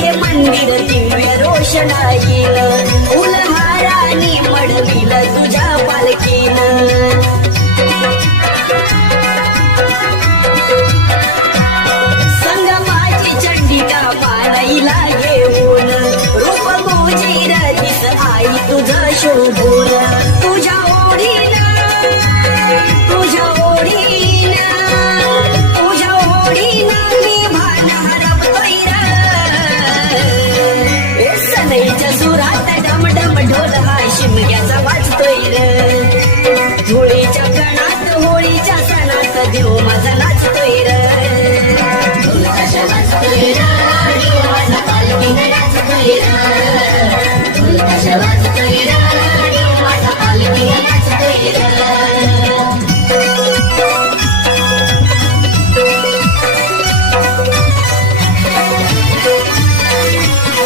हे मंदिर दिव्य रोषणाईल फुलहारानी मडविल तुझ्या पालखीनं संगमाची चंडिका पालईला घेऊन रूप मोजीर दिस आई तुझं शोभून तुझ्या ओढीनं मी भान हरपतोय रे सनईच्या सुरात डमडम ढोल हा शिमग्याचा वाजतोय रे होळीच्या कणात होळीच्या सणात देव माझा नाचतोय रे ढोल कशा वाजतोय रे